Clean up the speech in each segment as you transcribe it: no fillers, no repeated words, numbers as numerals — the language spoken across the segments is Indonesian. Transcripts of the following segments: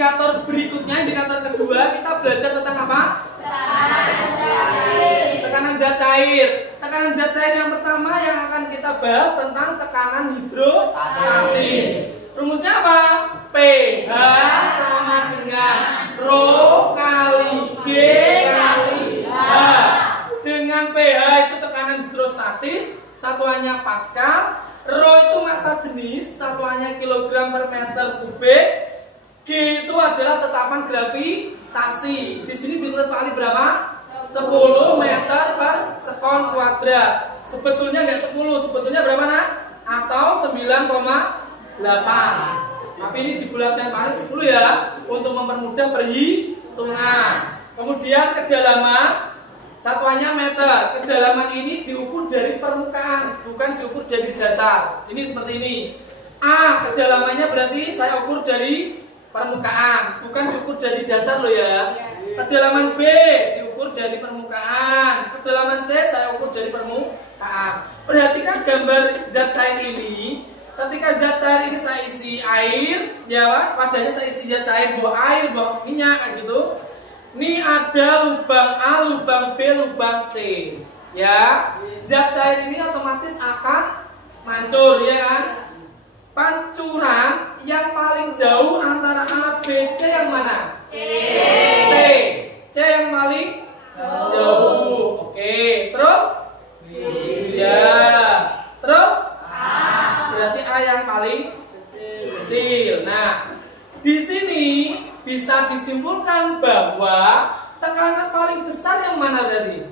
indikator berikutnya, indikator kedua, kita belajar tentang apa? Tekanan zat cair. Tekanan zat cair yang pertama yang akan kita bahas tentang tekanan hidrostatis. Rumusnya apa? pH sama dengan Rho kali G kali H. Dengan pH itu tekanan hidrostatis, satuannya Pascal. Rho itu massa jenis, satuannya kilogram per meter kubik. G itu adalah tetapan gravitasi. Di sini ditulis kali berapa? 10 meter per sekon kuadrat. Sebetulnya nggak 10, sebetulnya berapa nak? Atau 9,8. Tapi ini dibulatkan paling 10 ya, untuk mempermudah perhitungan. Kemudian kedalaman, satuannya meter. Kedalaman ini diukur dari permukaan, bukan diukur dari dasar. Ini seperti ini. A, kedalamannya berarti saya ukur dari permukaan, bukan diukur dari dasar loh ya. Kedalaman B diukur dari permukaan. Kedalaman C saya ukur dari permukaan. Perhatikan gambar zat cair ini. Ketika zat cair ini saya isi air, ya wadahnya saya isi zat cair, bawa air, bawa minyak kayak gitu. Ini ada lubang A, lubang B, lubang C. Ya, zat cair ini otomatis akan mancur, ya kan? Pancuran yang paling jauh antara A, B, C yang mana? C. C yang paling jauh. Oke, terus? Ya. Terus? Berarti A yang paling kecil. Nah, di sini bisa disimpulkan bahwa tekanan paling besar yang mana tadi?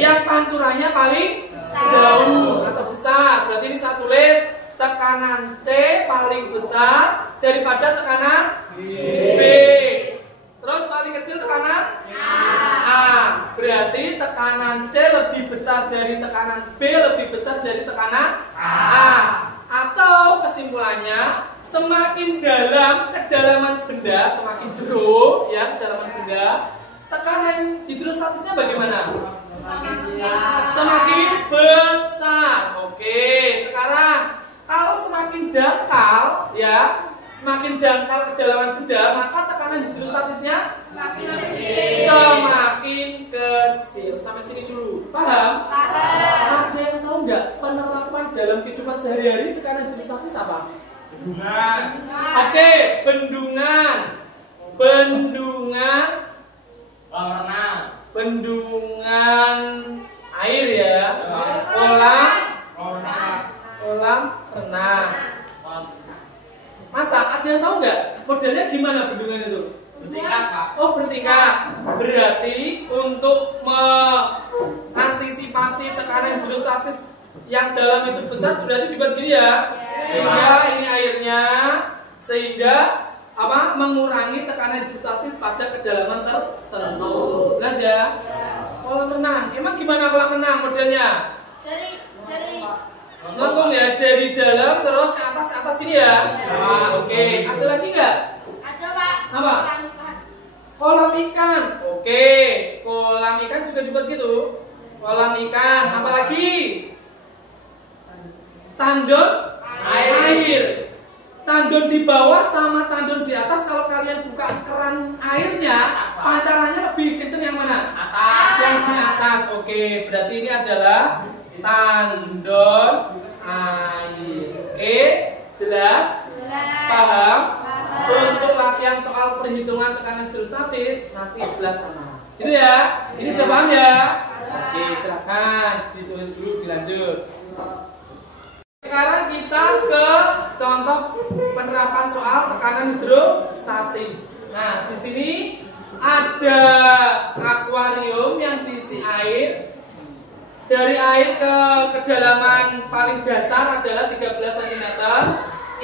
Yang pancurannya paling jauh atau besar. Berarti ini saya tulis tekanan C paling besar daripada tekanan B. Terus paling kecil tekanan A. Berarti tekanan C lebih besar dari tekanan B, lebih besar dari tekanan A. Atau kesimpulannya, semakin dalam kedalaman benda, semakin jauh ya kedalaman benda, tekanan hidrostatisnya bagaimana? Semakin besar. Oke, sekarang kalau semakin dangkal ya, semakin dangkal kedalaman benda, maka tekanan hidrostatisnya semakin kecil. Sampai sini dulu. Paham? Paham. Ada yang tahu nggak penerapan dalam kehidupan sehari-hari tekanan hidrostatis apa? Bendungan. Oke, bendungan. Bendungan. Kolam renang. Bendungan air ya. Kolam renang. Masa ada yang tahu nggak modelnya gimana bendungan itu? Bertingkat, Pak. Oh, bertingkat. Berarti untuk mengantisipasi tekanan hidrostatis yang dalam itu besar berarti dibuat gini ya. Sehingga ini airnya, sehingga apa? Mengurangi tekanan hidrostatis pada kedalaman tertentu. Jelas ya? Kolam renang. Emang gimana kolam renang modelnya? Dari melengkung ya, dari dalam terus ke atas ini ya. Nah, oke. Ada lagi nggak? Ada, Pak. Apa? Kolam ikan. Oke, kolam ikan juga dibuat gitu. Kolam ikan. Apa lagi? Tandon air. Tandon di bawah sama tandon di atas. Kalau kalian buka keran airnya, pancarannya lebih kenceng yang mana? Atas. Yang di atas. Oke, berarti ini adalah tandon air. Oke, jelas? Paham? Untuk latihan soal perhitungan tekanan hidrostatis nanti sebelah sana. Itu ya? Ini udah paham ya? Oke, silakan ditulis dulu, dilanjut. Sekarang kita ke contoh penerapan soal tekanan hidrostatis. Nah, di sini ada akuarium yang diisi air. Dari air ke kedalaman paling dasar adalah 13 cm,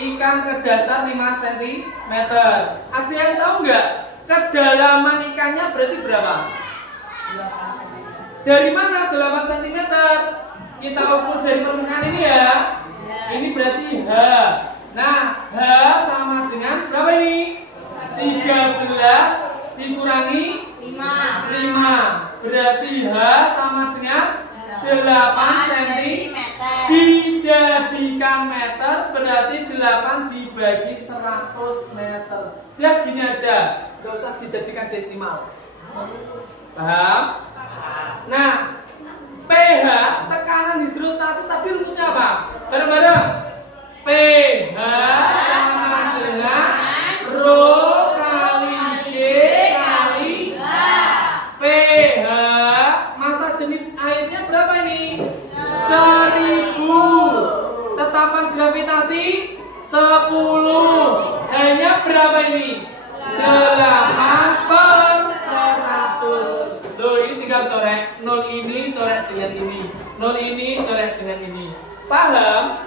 ikan ke dasar 5 cm. Ada yang tahu nggak? Kedalaman ikannya berarti berapa? Dari mana 8 cm? Kita ukur dari permukaan ini ya. Ini berarti H. Nah, H sama dengan berapa ini? 13 dikurangi 5. Berarti H sama dengan 8 cm dijadikan jadikan meter berarti 8 dibagi 100 meter. Lihat gini aja, gak usah dijadikan desimal. Paham? Nah, pH tekanan hidrostatis tadi rumusnya apa? Bareng-bareng. pH sama dengan Rho kali G kali H. pH massa jenis airnya berapa ini? 1000. Tetapan gravitasi 10. Hanya berapa ini? 8/100. Loh, ini tinggal coret. 0 ini coret dengan ini. 0 ini coret dengan ini. Paham?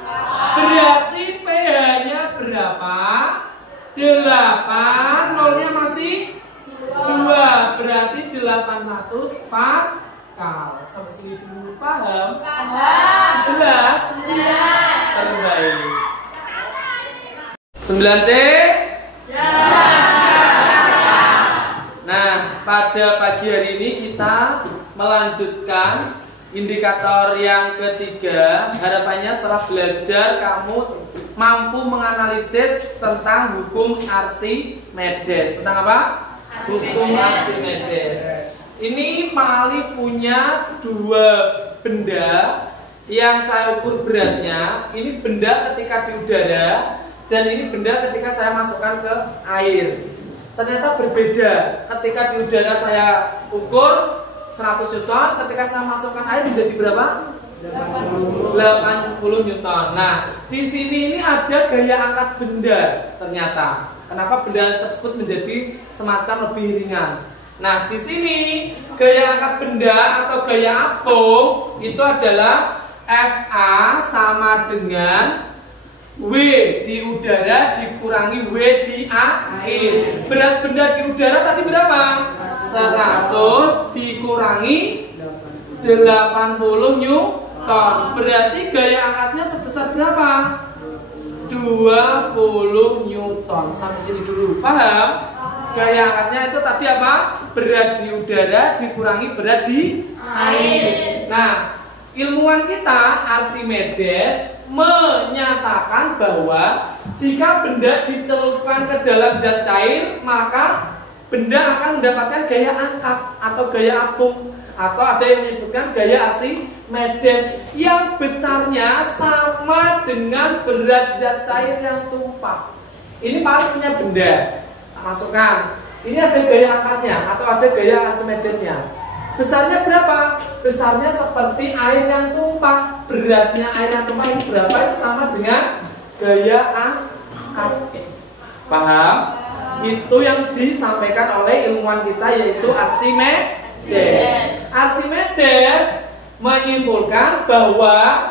Berarti pH-nya berapa? 8. 0-nya masih 2. Berarti 800 Pascal. Sampai sini dulu. Paham? Paham. Jelas? Jelas. Terbaik. 9C. Nah, pada pagi hari ini kita melanjutkan indikator yang ketiga. Harapannya setelah belajar kamu mampu menganalisis tentang hukum Archimedes. Tentang apa? Hukum Archimedes. Ini Mali punya 2 benda yang saya ukur beratnya. Ini benda ketika di udara dan ini benda ketika saya masukkan ke air. Ternyata berbeda. Ketika di udara saya ukur 100 Newton, ketika saya masukkan air menjadi berapa? 80 Newton. Nah, di sini ini ada gaya angkat benda ternyata. Kenapa benda tersebut menjadi semacam lebih ringan? Nah, di sini gaya angkat benda atau gaya apung itu adalah Fa sama dengan W di udara dikurangi W di air. Berat benda di udara tadi berapa? 100 dikurangi 80 Newton. Berarti gaya angkatnya sebesar berapa? 20 Newton. Sampai sini dulu. Paham? Gaya angkatnya itu tadi apa? Berat di udara dikurangi berat di air. Nah, ilmuwan kita Archimedes menyatakan bahwa jika benda dicelupkan ke dalam zat cair, maka benda akan mendapatkan gaya angkat atau gaya apung, atau ada yang menyebutkan gaya Archimedes yang besarnya sama dengan berat zat cair yang tumpah. Ini paling punya benda, masukkan. Ini ada gaya angkatnya atau ada gaya Archimedesnya. Besarnya berapa? Besarnya seperti air yang tumpah. Beratnya air yang tumpah ini berapa? Itu sama dengan gaya angkat. Paham? Itu yang disampaikan oleh ilmuwan kita yaitu Archimedes. Archimedes menyimpulkan bahwa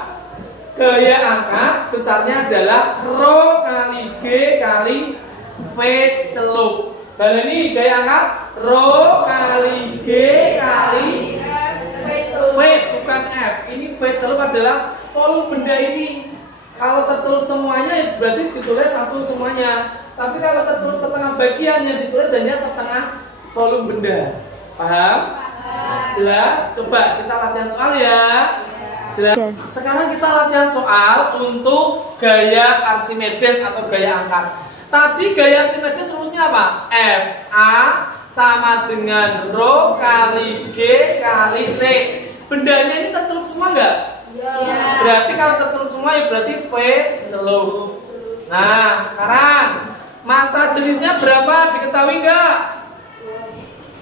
gaya angkat besarnya adalah Rho kali G kali V celup. Baleni gaya angkat Rho kali G kali V, bukan F. Ini V celup adalah volume benda ini. Kalau tercelup semuanya berarti ditulis satu semuanya. Tapi kalau tercelup setengah bagian yang ditulis hanya setengah volume benda. Paham? Jelas? Coba kita latihan soal ya. Jelas. Sekarang kita latihan soal untuk gaya Archimedes atau gaya angkat. Tadi gaya Archimedes rumusnya apa? Fa sama dengan Rho kali G kali C. Bendanya ini tercelup semua enggak? Ya. Berarti kalau tercelup semua ya berarti V celup. Nah, sekarang massa jenisnya berapa? Diketahui enggak?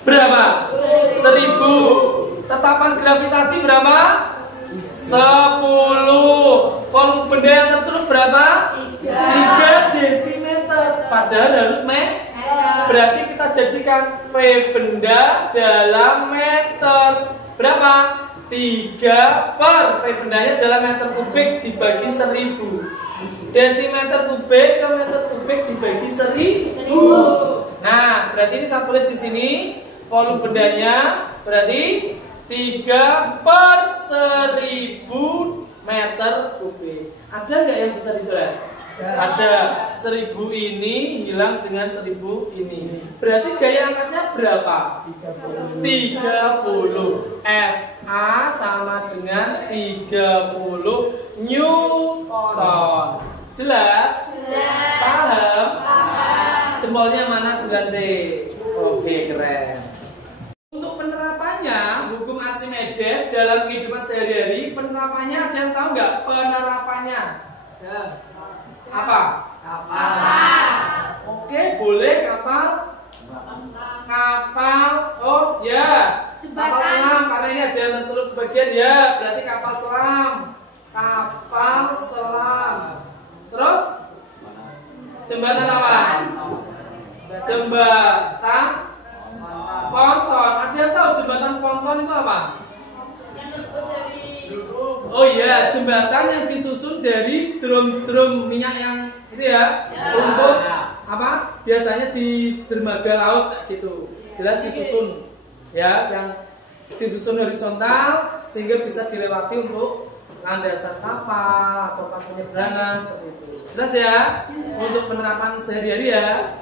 Berapa? 1000. Tetapan gravitasi berapa? 10. Volume benda yang tercelup berapa? 3 desimeter. Padahal harus meter. Berarti kita jadikan V benda dalam meter. Berapa? 3 per V bendanya dalam meter kubik dibagi 1000. Desimeter kubik ke meter kubik dibagi 1000. Nah, berarti ini saya tulis di sini volume bendanya berarti 3 per 1000 meter kubik. Ada nggak yang bisa dicoret? Ada. 1000 ini hilang dengan 1000 ini. Berarti gaya angkatnya berapa? 30. A sama dengan 30 Newton. Jelas? Jelas. Paham? Paham. Jempolnya mana 9C? Oke, keren. Untuk penerapannya, hukum Archimedes dalam kehidupan sehari-hari, penerapannya ada yang tahu nggak? Penerapannya apa? Kapal. Oke, boleh kapal. Kapal, oh ya. Kapal selam, karena ini ada yang tercelup sebagian ya, berarti kapal selam. Kapal selam. Terus jembatan apa? Jembatan ponton. Ada yang tahu jembatan ponton itu apa? Oh iya, jembatan yang disusun dari drum-drum minyak yang itu ya, untuk apa? Biasanya di dermaga laut kayak gitu. Jelas disusun ya, yang disusun horizontal sehingga bisa dilewati untuk landasan kapal atau penyeberangan seperti itu. Jelas ya? Untuk penerapan sehari-hari ya.